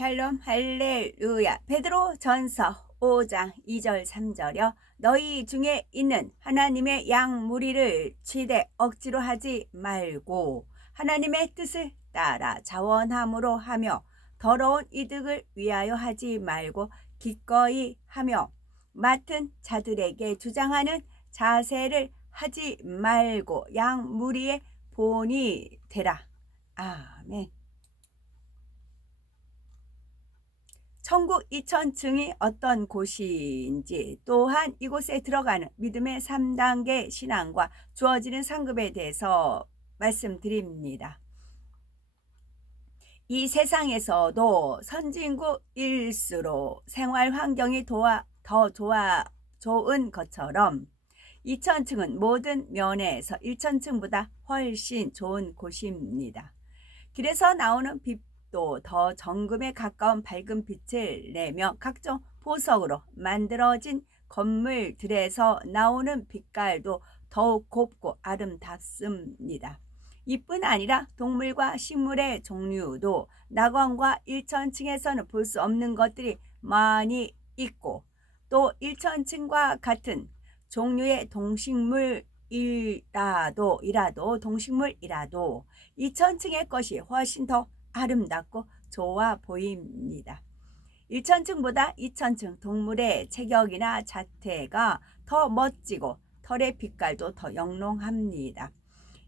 샬롬 할렐루야. 베드로 전서 5장 2절 3절여 너희 중에 있는 하나님의 양 무리를 취대 억지로 하지 말고 하나님의 뜻을 따라 자원함으로 하며 더러운 이득을 위하여 하지 말고 기꺼이 하며 맡은 자들에게 주장하는 자세를 하지 말고 양 무리의 본이 되라. 아멘. 천국 2000층이 어떤 곳인지, 또한 이곳에 들어가는 믿음의 3단계 신앙과 주어지는 상급에 대해서 말씀드립니다. 이 세상에서도 선진국일수록 생활 환경이 더 좋은 것처럼 2000층은 모든 면에서 1000층보다 훨씬 좋은 곳입니다. 길에서 나오는 빛도 더 정금에 가까운 밝은 빛을 내며 각종 보석으로 만들어진 건물들에서 나오는 빛깔도 더욱 곱고 아름답습니다. 이뿐 아니라 동물과 식물의 종류도 낙원과 1000층에서는 볼 수 없는 것들이 많이 있고, 또 1000층과 같은 종류의 동식물이라도 2000층의 것이 훨씬 더 아름답고 좋아 보입니다. 1000층보다 2000층 동물의 체격이나 자태가 더 멋지고 털의 빛깔도 더 영롱합니다.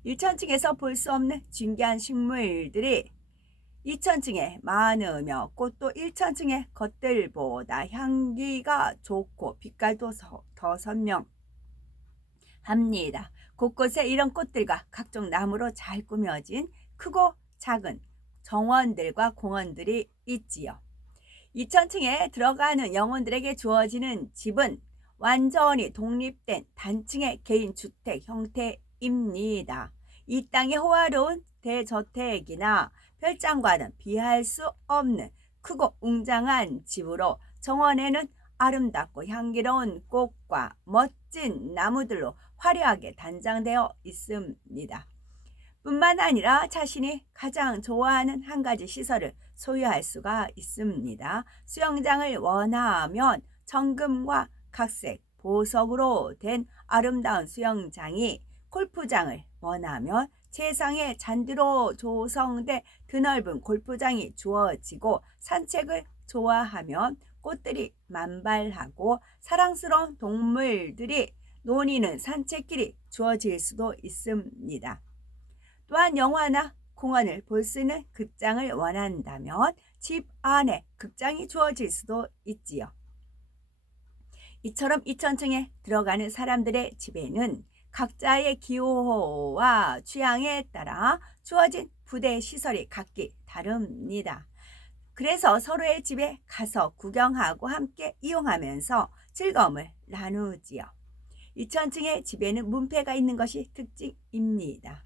1000층에서 볼 수 없는 진귀한 식물들이 2000층에 많으며 꽃도 1000층의 것들보다 향기가 좋고 빛깔도 더 선명합니다. 곳곳에 이런 꽃들과 각종 나무로 잘 꾸며진 크고 작은 정원들과 공원들이 있지요. 2000층에 들어가는 영혼들에게 주어지는 집은 완전히 독립된 단층의 개인 주택 형태입니다. 이 땅의 호화로운 대저택이나 별장과는 비할 수 없는 크고 웅장한 집으로 정원에는 아름답고 향기로운 꽃과 멋진 나무들로 화려하게 단장되어 있습니다. 뿐만 아니라 자신이 가장 좋아하는 한 가지 시설을 소유할 수가 있습니다. 수영장을 원하면 정금과 각색, 보석으로 된 아름다운 수영장이, 골프장을 원하면 세상의 잔디로 조성된 드넓은 골프장이 주어지고, 산책을 좋아하면 꽃들이 만발하고 사랑스러운 동물들이 노니는 산책길이 주어질 수도 있습니다. 또한 영화나 공원을 볼 수 있는 극장을 원한다면 집 안에 극장이 주어질 수도 있지요. 이처럼 2000층에 들어가는 사람들의 집에는 각자의 기호와 취향에 따라 주어진 부대 시설이 각기 다릅니다. 그래서 서로의 집에 가서 구경하고 함께 이용하면서 즐거움을 나누지요. 2000층의 집에는 문패가 있는 것이 특징입니다.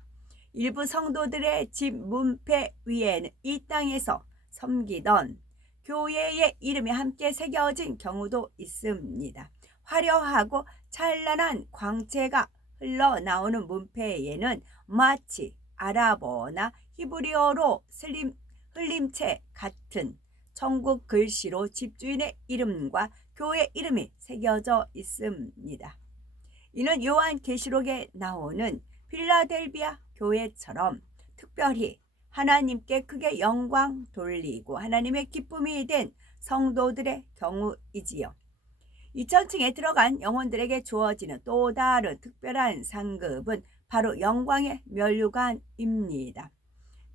일부 성도들의 집 문패 위에는 이 땅에서 섬기던 교회의 이름이 함께 새겨진 경우도 있습니다. 화려하고 찬란한 광채가 흘러나오는 문패에는 마치 아랍어나 히브리어로 흘림체 같은 천국 글씨로 집주인의 이름과 교회 이름이 새겨져 있습니다. 이는 요한계시록에 나오는 필라델비아 교회처럼 특별히 하나님께 크게 영광 돌리고 하나님의 기쁨이 된 성도들의 경우이지요. 2000층에 들어간 영혼들에게 주어지는 또 다른 특별한 상급은 바로 영광의 면류관입니다.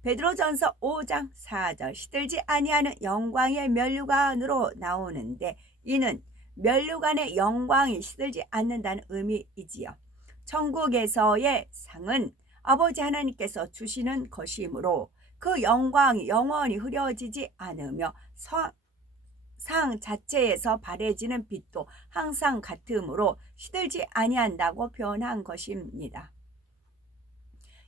베드로전서 5장 4절 시들지 아니하는 영광의 면류관으로 나오는데, 이는 면류관의 영광이 시들지 않는다는 의미이지요. 천국에서의 상은 아버지 하나님께서 주시는 것이므로 그 영광이 영원히 흐려지지 않으며 상 자체에서 발해지는 빛도 항상 같으므로 시들지 아니한다고 표현한 것입니다.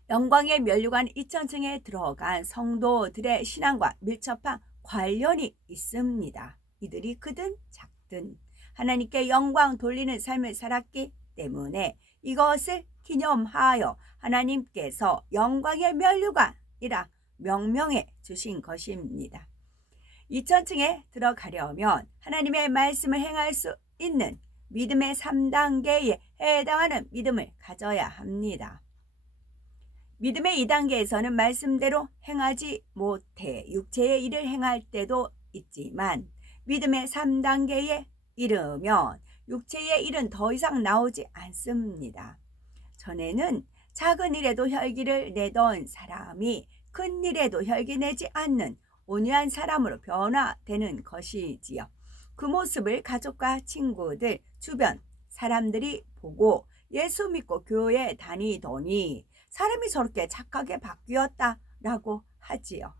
영광의 면류관 2000층에 들어간 성도들의 신앙과 밀접한 관련이 있습니다. 이들이 크든 작든 하나님께 영광 돌리는 삶을 살았기 때문에 이것을 기념하여 하나님께서 영광의 면류관이라 명명해 주신 것입니다. 이천층에 들어가려면 하나님의 말씀을 행할 수 있는 믿음의 3단계에 해당하는 믿음을 가져야 합니다. 믿음의 2단계에서는 말씀대로 행하지 못해 육체의 일을 행할 때도 있지만 믿음의 3단계에 이르면 육체의 일은 더 이상 나오지 않습니다. 전에는 작은 일에도 혈기를 내던 사람이 큰 일에도 혈기 내지 않는 온유한 사람으로 변화되는 것이지요. 그 모습을 가족과 친구들, 주변 사람들이 보고 예수 믿고 교회에 다니더니 사람이 저렇게 착하게 바뀌었다라고 하지요.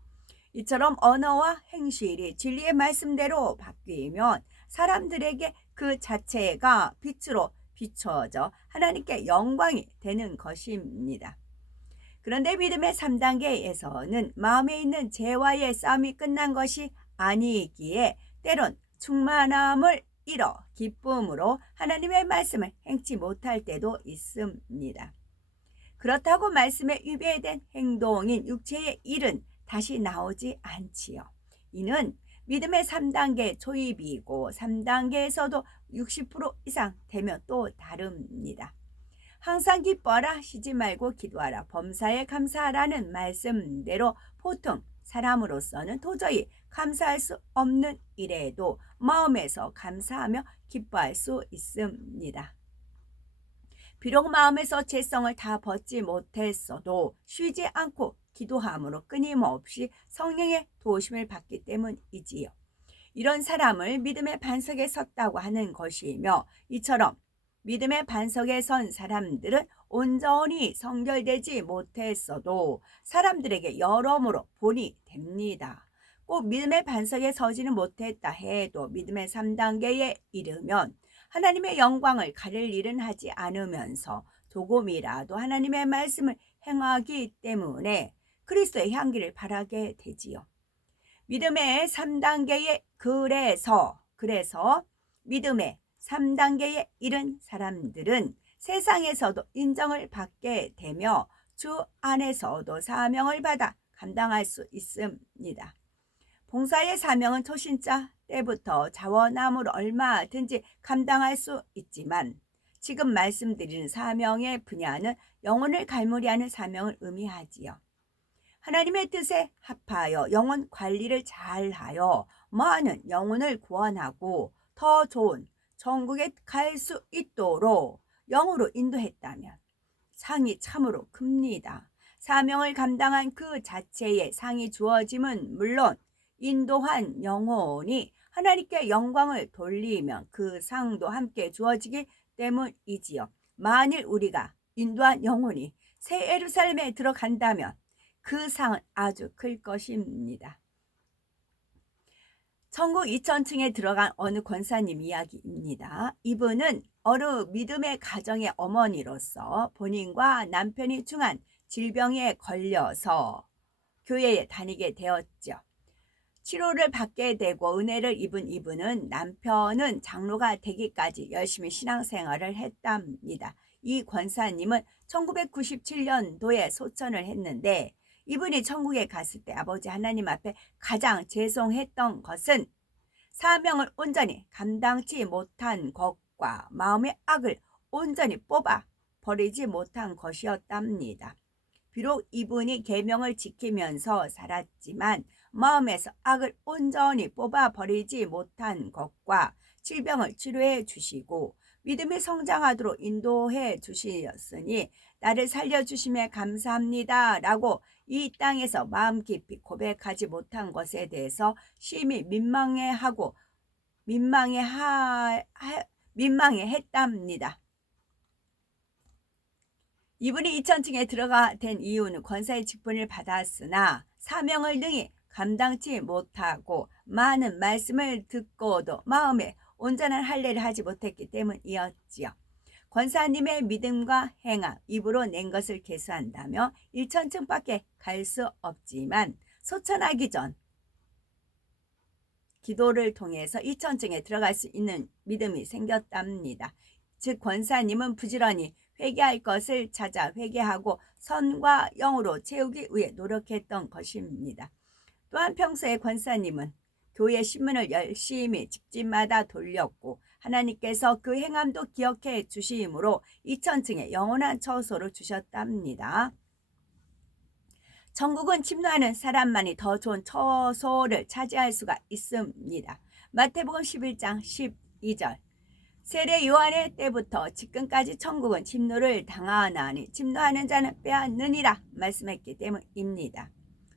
이처럼 언어와 행실이 진리의 말씀대로 바뀌면 사람들에게 그 자체가 빛으로 비춰져 하나님께 영광이 되는 것입니다. 그런데 믿음의 3단계에서는 마음에 있는 죄와의 싸움이 끝난 것이 아니기에 때론 충만함을 잃어 기쁨으로 하나님의 말씀을 행치 못할 때도 있습니다. 그렇다고 말씀에 위배된 행동인 육체의 일은 다시 나오지 않지요. 이는 믿음의 3단계 초입이고 3단계에서도 60% 이상 되면 또 다릅니다. 항상 기뻐하라, 쉬지 말고 기도하라, 범사에 감사하라는 말씀대로 보통 사람으로서는 도저히 감사할 수 없는 일에도 마음에서 감사하며 기뻐할 수 있습니다. 비록 마음에서 죄성을 다 벗지 못했어도 쉬지 않고 기도함으로 끊임없이 성령의 도우심을 받기 때문이지요. 이런 사람을 믿음의 반석에 섰다고 하는 것이며 이처럼 믿음의 반석에 선 사람들은 온전히 성결되지 못했어도 사람들에게 여러모로 본이 됩니다. 꼭 믿음의 반석에 서지는 못했다 해도 믿음의 3단계에 이르면 하나님의 영광을 가릴 일은 하지 않으면서 조금이라도 하나님의 말씀을 행하기 때문에 그리스도의 향기를 발하게 되지요. 믿음의 3단계에 그래서 믿음의 3단계에 이른 사람들은 세상에서도 인정을 받게 되며 주 안에서도 사명을 받아 감당할 수 있습니다. 봉사의 사명은 초신자 때부터 자원함으로 얼마든지 감당할 수 있지만 지금 말씀드리는 사명의 분야는 영혼을 갈무리하는 사명을 의미하지요. 하나님의 뜻에 합하여 영혼 관리를 잘하여 많은 영혼을 구원하고 더 좋은 천국에 갈 수 있도록 영으로 인도했다면 상이 참으로 큽니다. 사명을 감당한 그 자체에 상이 주어짐은 물론 인도한 영혼이 하나님께 영광을 돌리면 그 상도 함께 주어지기 때문이지요. 만일 우리가 인도한 영혼이 새 예루살렘에 들어간다면 그 상은 아주 클 것입니다. 천국 2000층에 들어간 어느 권사님 이야기입니다. 이분은 어느 믿음의 가정의 어머니로서 본인과 남편이 중한 질병에 걸려서 교회에 다니게 되었죠. 치료를 받게 되고 은혜를 입은 이분은 남편은 장로가 되기까지 열심히 신앙생활을 했답니다. 이 권사님은 1997년도에 소천을 했는데 이분이 천국에 갔을 때 아버지 하나님 앞에 가장 죄송했던 것은 사명을 온전히 감당치 못한 것과 마음의 악을 온전히 뽑아 버리지 못한 것이었답니다. 비록 이분이 계명을 지키면서 살았지만 마음에서 악을 온전히 뽑아 버리지 못한 것과 질병을 치료해 주시고 믿음이 성장하도록 인도해 주시었으니 나를 살려주심에 감사합니다 라고 이 땅에서 마음 깊이 고백하지 못한 것에 대해서 심히 민망해했답니다. 이분이 2000층에 들어가 된 이유는 권사의 직분을 받았으나 사명을 능히 감당치 못하고 많은 말씀을 듣고도 마음에 온전한 할례를 하지 못했기 때문이었지요. 권사님의 믿음과 행함, 입으로 낸 것을 계수한다며 1000층밖에 갈 수 없지만 소천하기 전 기도를 통해서 2000층에 들어갈 수 있는 믿음이 생겼답니다. 즉 권사님은 부지런히 회개할 것을 찾아 회개하고 선과 영으로 채우기 위해 노력했던 것입니다. 또한 평소에 권사님은 교회 신문을 열심히 집집마다 돌렸고 하나님께서 그 행함도 기억해 주심으로 2000층의 영원한 처소를 주셨답니다. 천국은 침노하는 사람만이 더 좋은 처소를 차지할 수가 있습니다. 마태복음 11장 12절 세례 요한의 때부터 지금까지 천국은 침노를 당하나니 침노하는 자는 빼앗느니라 말씀했기 때문입니다.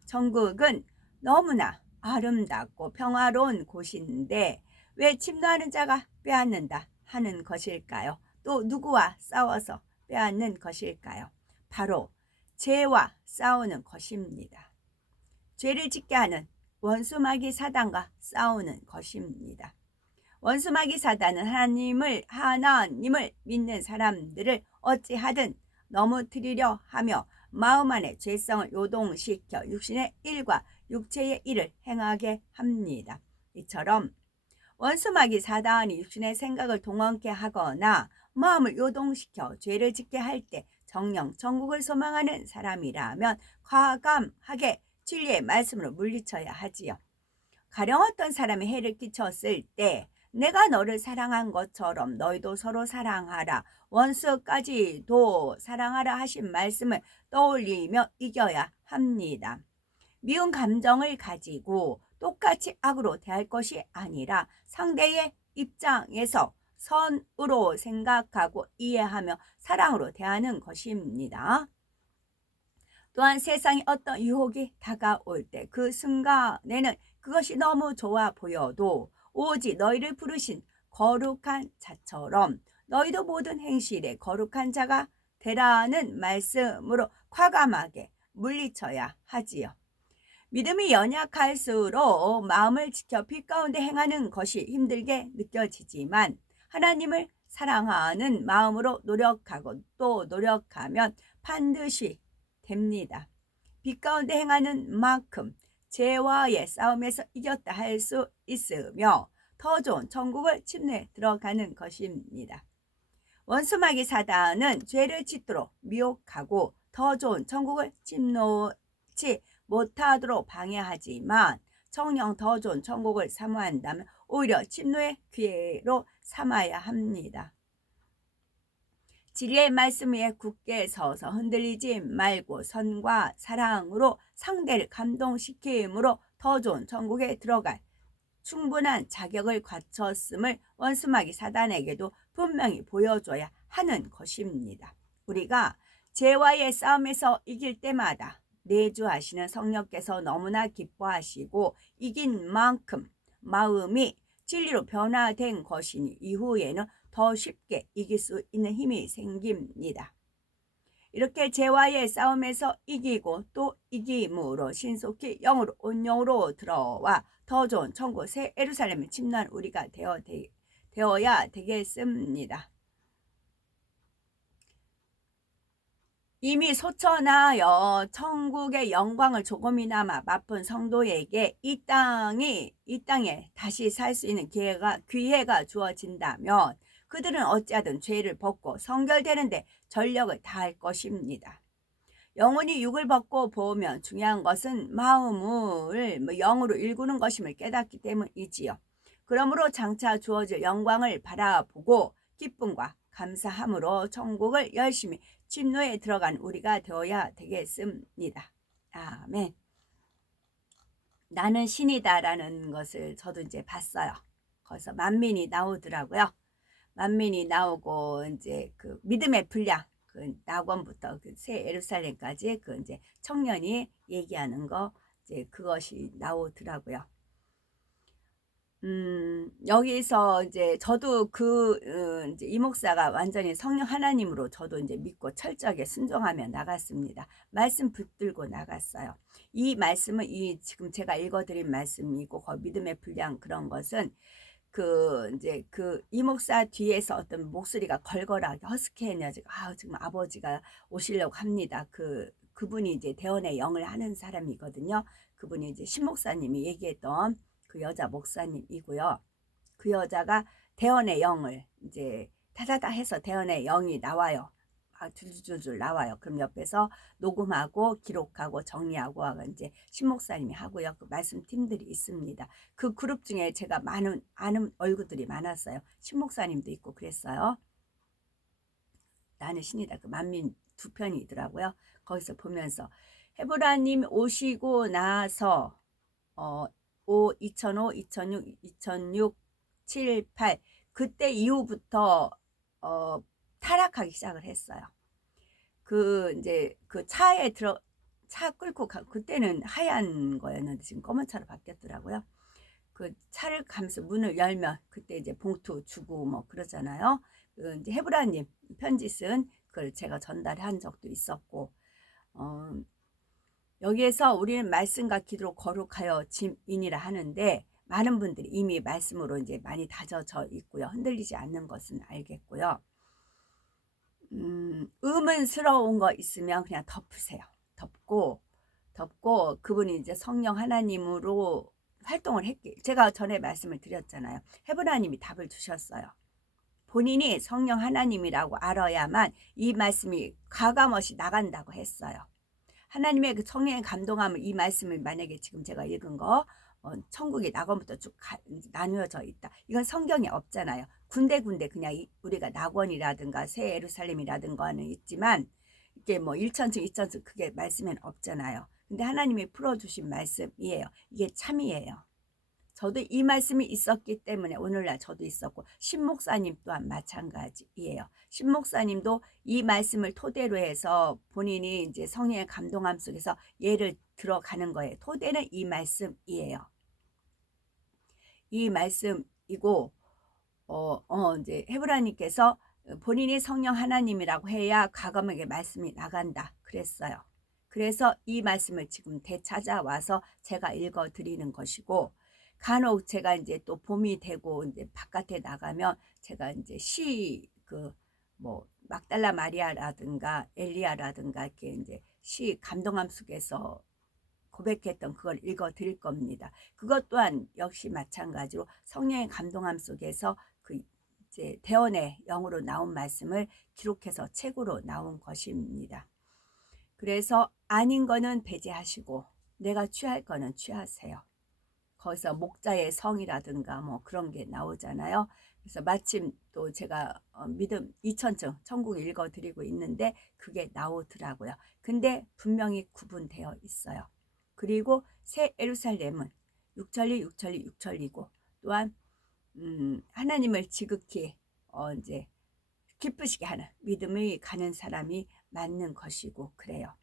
천국은 너무나 아름답고 평화로운 곳인데 왜 침노하는 자가 빼앗는다 하는 것일까요? 또 누구와 싸워서 빼앗는 것일까요? 바로 죄와 싸우는 것입니다. 죄를 짓게 하는 원수마귀 사단과 싸우는 것입니다. 원수마귀 사단은 하나님을 믿는 사람들을 어찌하든 넘어뜨리려 하며 마음 안에 죄성을 요동시켜 육신의 일과 육체의 일을 행하게 합니다. 이처럼 원수마귀 사단이 육신의 생각을 동원케 하거나 마음을 요동시켜 죄를 짓게 할 때 정령 천국을 소망하는 사람이라면 과감하게 진리의 말씀으로 물리쳐야 하지요. 가령 어떤 사람이 해를 끼쳤을 때 내가 너를 사랑한 것처럼 너희도 서로 사랑하라 원수까지도 사랑하라 하신 말씀을 떠올리며 이겨야 합니다. 미운 감정을 가지고 똑같이 악으로 대할 것이 아니라 상대의 입장에서 선으로 생각하고 이해하며 사랑으로 대하는 것입니다. 또한 세상에 어떤 유혹이 다가올 때 그 순간에는 그것이 너무 좋아 보여도 오직 너희를 부르신 거룩한 자처럼 너희도 모든 행실에 거룩한 자가 되라는 말씀으로 과감하게 물리쳐야 하지요. 믿음이 연약할수록 마음을 지켜 빛 가운데 행하는 것이 힘들게 느껴지지만 하나님을 사랑하는 마음으로 노력하고 또 노력하면 반드시 됩니다. 빛 가운데 행하는 만큼 죄와의 싸움에서 이겼다 할 수 있으며 더 좋은 천국을 침례에 들어가는 것입니다. 원수마귀 사단은 죄를 짓도록 미혹하고 더 좋은 천국을 침노치 못하도록 방해하지만 정녕 더 좋은 천국을 사모한다면 오히려 침노의 기회로 삼아야 합니다. 진리의 말씀 위에 굳게 서서 흔들리지 말고 선과 사랑으로 상대를 감동시킴으로 더 좋은 천국에 들어갈 충분한 자격을 갖췄음을 원수마귀 사단에게도 분명히 보여줘야 하는 것입니다. 우리가 죄와의 싸움에서 이길 때마다 내주하시는 성령께서 너무나 기뻐하시고 이긴 만큼 마음이 진리로 변화된 것이니 이후에는 더 쉽게 이길 수 있는 힘이 생깁니다. 이렇게 죄와의 싸움에서 이기고 또 이김으로 신속히 영으로 온영으로 들어와 더 좋은 천국 새 예루살렘에 침노한 우리가 되어야 되겠습니다. 이미 소천하여 천국의 영광을 조금이나마 맛본 성도에게 이 땅에 다시 살 수 있는 기회가 주어진다면 그들은 어찌하든 죄를 벗고 성결되는데 전력을 다할 것입니다. 영혼이 육을 벗고 보면 중요한 것은 마음을 영으로 일구는 것임을 깨닫기 때문이지요. 그러므로 장차 주어질 영광을 바라보고 기쁨과 감사함으로 천국을 열심히 침노에 들어간 우리가 되어야 되겠습니다. 아멘. 나는 신이다라는 것을 저도 이제 봤어요. 거기서 만민이 나오더라고요. 만민이 나오고 이제 그 믿음의 분량 그 낙원부터 그 새 예루살렘까지 그 이제 청년이 얘기하는 거 이제 그것이 나오더라고요. 여기서 이제 저도 이제 이 목사가 완전히 성령 하나님으로 저도 이제 믿고 철저하게 순종하며 나갔습니다. 말씀 붙들고 나갔어요. 이 말씀은 지금 제가 읽어드린 말씀이고 믿음의 분량 그런 것은 이 목사 뒤에서 어떤 목소리가 걸걸하게 허스키해가지고 지금 아버지가 오시려고 합니다. 그분이 이제 대원의 영을 하는 사람이거든요. 그분이 이제 신목사님이 얘기했던 그 여자 목사님이고요. 그 여자가 대원의 영을 이제 타다다 해서 대원의 영이 나와요. 줄줄줄 나와요. 그럼 옆에서 녹음하고 기록하고 정리하고 이제 신목사님이 하고요. 그 말씀팀들이 있습니다. 그 그룹 중에 제가 아는 얼굴들이 많았어요. 신목사님도 있고 그랬어요. 나는 신이다. 그 만민 두 편이더라고요. 거기서 보면서 헤브라님 오시고 나서 2005, 2006, 2006, 7, 8 그때 이후부터 타락하기 시작을 했어요. 이제 차 끌고 그때는 하얀 거였는데 지금 검은 차로 바뀌었더라고요. 그 차를 가면서 문을 열면 그때 이제 봉투 주고 뭐 그러잖아요. 이제 헤브라님 편지 쓴 그걸 제가 전달한 적도 있었고, 여기에서 우리는 말씀과 기도로 거룩하여 짐이니라 하는데 많은 분들이 이미 말씀으로 이제 많이 다져져 있고요. 흔들리지 않는 것은 알겠고요. 의문스러운 거 있으면 그냥 덮으세요. 덮고 그분이 이제 성령 하나님으로 활동을 했기, 제가 전에 말씀을 드렸잖아요. 헤브라님이 답을 주셨어요. 본인이 성령 하나님이라고 알아야만 이 말씀이 가감없이 나간다고 했어요. 하나님의 그 성령의 감동함을, 이 말씀을 만약에 지금 제가 읽은 거 천국이 낙원부터 쭉 나누어져 있다. 이건 성경에 없잖아요. 군데군데 그냥 우리가 낙원이라든가 새 예루살렘이라든가는 있지만 이게 뭐 1천층 2천층 그게 말씀에는 없잖아요. 근데 하나님이 풀어주신 말씀이에요. 이게 참이에요. 저도 이 말씀이 있었기 때문에 오늘날 저도 있었고, 신목사님 또한 마찬가지예요. 신목사님도 이 말씀을 토대로 해서 본인이 이제 성령의 감동함 속에서 예를 들어가는 거예요. 토대는 이 말씀이에요. 이 말씀이고, 이제 헤브라님께서 본인이 성령 하나님이라고 해야 과감하게 말씀이 나간다 그랬어요. 그래서 이 말씀을 지금 되찾아와서 제가 읽어 드리는 것이고, 간혹 제가 이제 또 봄이 되고 이제 바깥에 나가면 제가 이제 뭐 막달라 마리아라든가 엘리야라든가 이렇게 이제 감동함 속에서 고백했던 그걸 읽어 드릴 겁니다. 그것 또한 역시 마찬가지로 성령의 감동함 속에서 그 이제 대언의 영으로 나온 말씀을 기록해서 책으로 나온 것입니다. 그래서 아닌 거는 배제하시고 내가 취할 거는 취하세요. 거기서 목자의 성이라든가 뭐 그런 게 나오잖아요. 그래서 마침 또 제가 믿음 2000층 천국 읽어드리고 있는데 그게 나오더라고요. 근데 분명히 구분되어 있어요. 그리고 새 예루살렘은 육천리 육천리 육천리고 또한 하나님을 지극히 이제 기쁘시게 하는 믿음이 가는 사람이 맞는 것이고 그래요.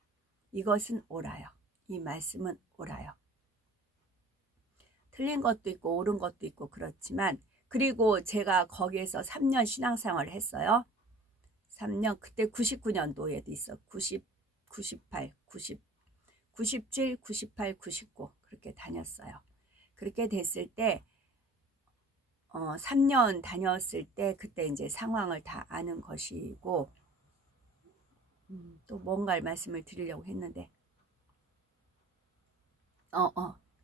이것은 옳아요. 이 말씀은 옳아요. 틀린 것도 있고 옳은 것도 있고 그렇지만, 그리고 제가 거기에서 3년 신앙생활을 했어요. 3년, 그때 99년도에도 있어. 90, 98, 90, 97, 98, 99 그렇게 다녔어요. 그렇게 됐을 때 3년 다녔을 때 그때 이제 상황을 다 아는 것이고, 또 뭔가를 말씀을 드리려고 했는데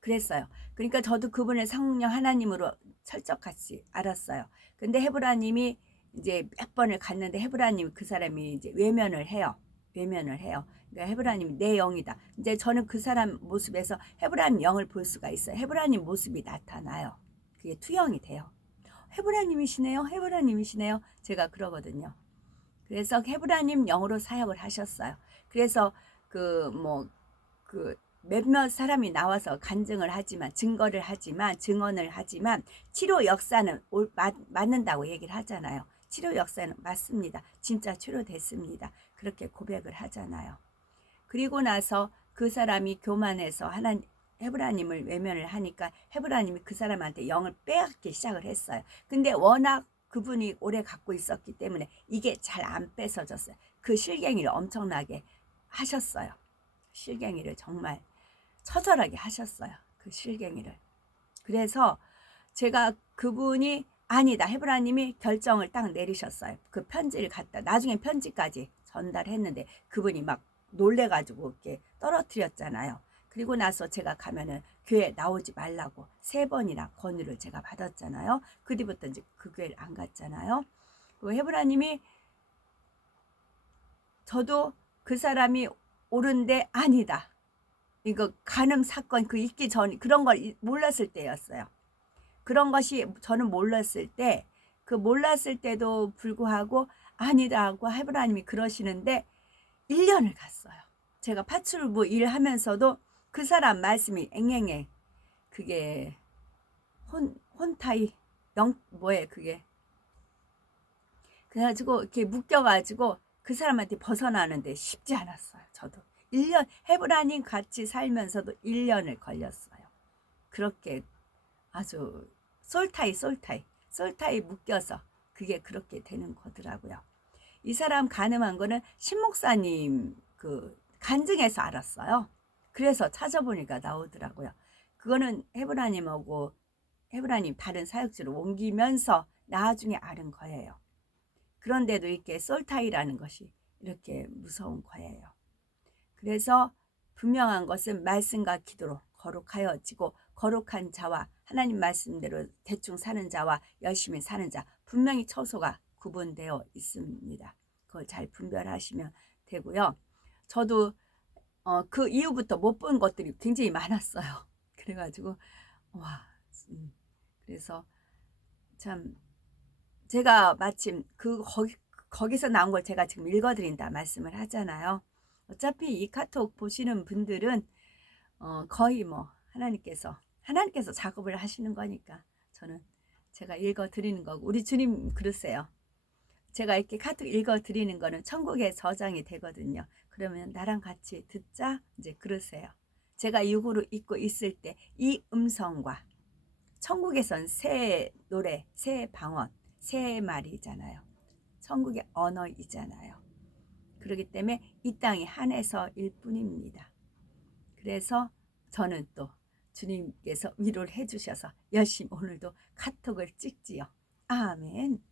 그랬어요. 그러니까 저도 그분의 성령 하나님으로 철저같이 알았어요. 근데 헤브라님이 이제 몇 번을 갔는데 헤브라님 그 사람이 이제 외면을 해요. 그러니까 헤브라님이 내 영이다. 이제 저는 그 사람 모습에서 헤브라님 영을 볼 수가 있어요. 헤브라님 모습이 나타나요. 그게 투영이 돼요. 헤브라님이시네요. 제가 그러거든요. 그래서 헤브라님 영으로 사역을 하셨어요. 그래서 몇몇 사람이 나와서 증언을 하지만 치료 역사는 맞는다고 얘기를 하잖아요. 치료 역사는 맞습니다. 진짜 치료됐습니다. 그렇게 고백을 하잖아요. 그리고 나서 그 사람이 교만해서 헤브라님을 외면을 하니까 헤브라님이 그 사람한테 영을 빼앗기 시작을 했어요. 근데 워낙 그분이 오래 갖고 있었기 때문에 이게 잘 안 뺏어졌어요. 그 실갱이를 엄청나게 하셨어요. 실갱이를 정말 처절하게 하셨어요. 그 실갱이를. 그래서 제가 그분이 아니다. 헤브라님이 결정을 딱 내리셨어요. 그 편지를 갖다 나중에 편지까지 전달했는데 그분이 막 놀래가지고 이렇게 떨어뜨렸잖아요. 그리고 나서 제가 가면은 교회 나오지 말라고 3번이나 권유를 제가 받았잖아요. 그 뒤부터 이제 그 교회를 안 갔잖아요. 그 헤브라님이 저도 그 사람이 옳은데 아니다. 이거 간음 사건 그 있기 전 그런 걸 몰랐을 때였어요. 그런 것이 저는 몰랐을 때 그 몰랐을 때도 불구하고 아니다고 하나님이 그러시는데 1년을 갔어요. 제가 파출부 일하면서도 그 사람 말씀이 앵앵해. 그게 혼타이 뭐예 그게. 그래가지고 이렇게 묶여가지고 그 사람한테 벗어나는데 쉽지 않았어요. 저도 1년 헤브라님 같이 살면서도 1년을 걸렸어요. 그렇게 아주 솔타이 묶여서 그게 그렇게 되는 거더라고요. 이 사람 간음한 거는 신목사님 그 간증에서 알았어요. 그래서 찾아보니까 나오더라고요. 그거는 헤브라님 다른 사역지로 옮기면서 나중에 알은 거예요. 그런데도 이렇게 솔타이라는 것이 이렇게 무서운 거예요. 그래서 분명한 것은 말씀과 기도로 거룩하여지고 거룩한 자와 하나님 말씀대로 대충 사는 자와 열심히 사는 자 분명히 처소가 구분되어 있습니다. 그걸 잘 분별하시면 되고요. 저도 그 이후부터 못 본 것들이 굉장히 많았어요. 그래가지고 와 그래서 참 제가 마침 거기서 나온 걸 제가 지금 읽어드린다 말씀을 하잖아요. 어차피 이 카톡 보시는 분들은 거의 뭐 하나님께서 작업을 하시는 거니까 저는 제가 읽어드리는 거고 우리 주님 그러세요. 제가 이렇게 카톡 읽어드리는 거는 천국에 저장이 되거든요. 그러면 나랑 같이 듣자 이제 그러세요. 제가 육으로 읽고 있을 때 이 음성과 천국에선 새 노래, 새 방언, 새 말이잖아요. 천국의 언어이잖아요. 그렇기 때문에 이 땅이 한해서일 뿐입니다. 그래서 저는 또 주님께서 위로를 해주셔서 열심히 오늘도 카톡을 찍지요. 아멘.